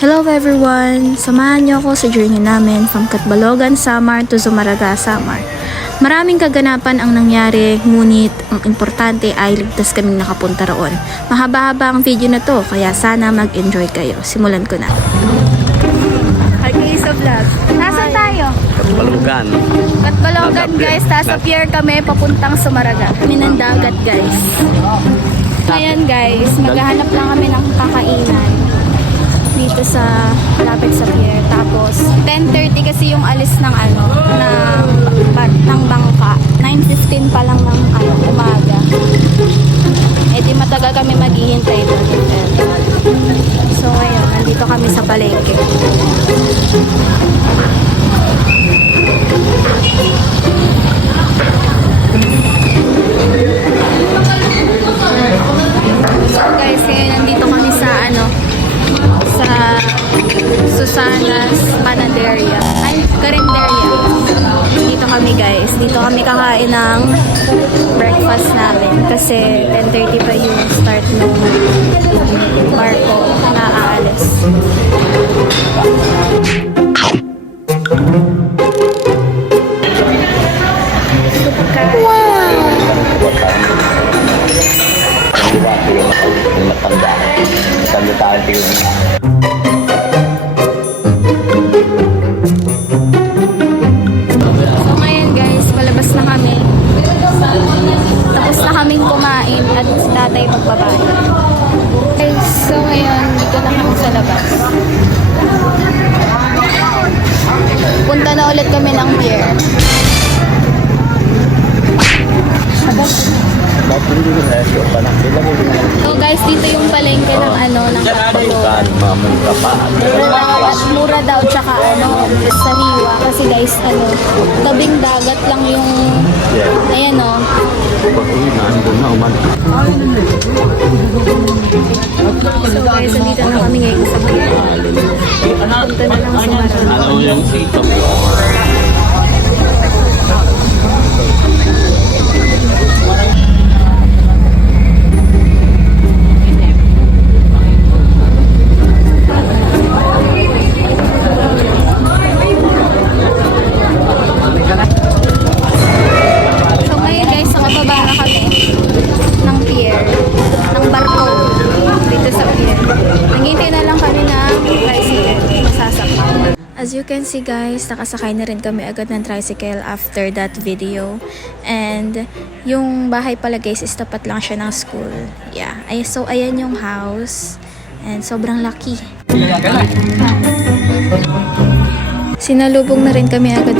Hello everyone! Samahan niyo ako sa journey namin from Catbalogan, Samar to Zumaraga, Samar. Maraming kaganapan ang nangyari, ngunit ang importante ay ligtas kaming nakapunta roon. Mahaba-haba ang video na to, kaya sana mag-enjoy kayo. Simulan ko na. Hi guys sa vlog. Nasaan tayo? Catbalogan. Catbalogan guys, nasa pier kami papuntang Zumaraga. Kami ng dagat guys. Ngayon guys, maghahanap lang kami ng kakainan dito sa lapit sa pier. Tapos 10:30 kasi yung alis ng ng bangka. 9:15 pa lang ng umaga. Eh di matagal kami maghihintay doon. So ngayon, nandito kami sa palengke. So guys, ngayon nandito kami sa Susana's Panaderia. Ay, Carinderia. Dito kami guys. Dito kami kakain ng breakfast namin. Kasi 10:30 pa yung start ng barko na aalis. So ngayon guys, palabas na kami. Tapos na kaming kumain at si tatay magbabayad. Okay, so ngayon dito na kami sa labas. Punta na ulit kami ng pier. So guys, dito yung palengke ng ng Catbalogan. Mura daw tsaka sa hiwa kasi guys tabing dagat lang yung ayan So guys, dito na kami ngayon sa pier. Punta na lang sa Maraga. As you can see guys, nakasakay na rin kami agad ng tricycle after that video. And yung bahay pala guys is tapat lang siya ng school. Yeah. So ayan yung house. And sobrang laki. Sinalubong na rin kami agad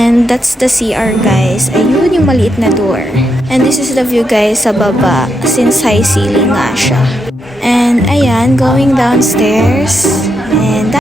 and that's the CR guys. Ayun yung maliit na door. And this is the view guys sa baba since high ceiling nga siya. And ayan, going downstairs. And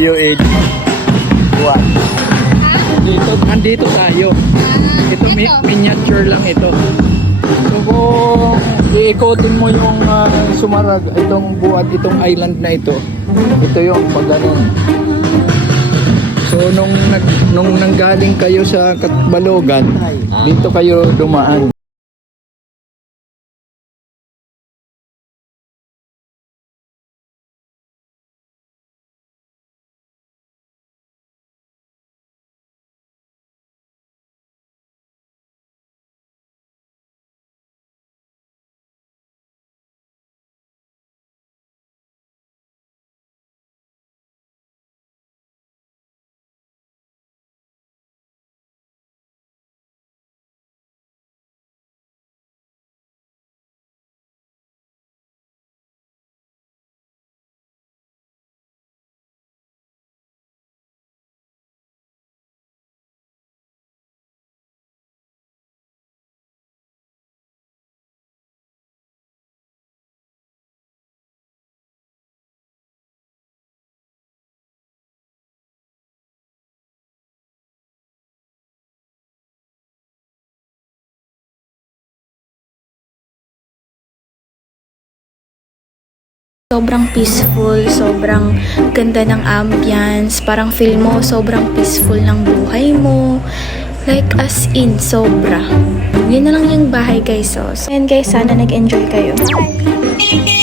WH. Buwan. Andito tayo. Ito miniature lang ito. So kung iikotin mo yung Sumarag, itong buwan, itong island na ito yung pag ganun. So nung nanggaling kayo sa Balogan, dito kayo dumaan. Sobrang peaceful, sobrang ganda ng ambience, parang feel mo sobrang peaceful ng buhay mo. Like as in, sobra. Yun na lang yung bahay guys. So, and guys, sana nag-enjoy kayo. Bye!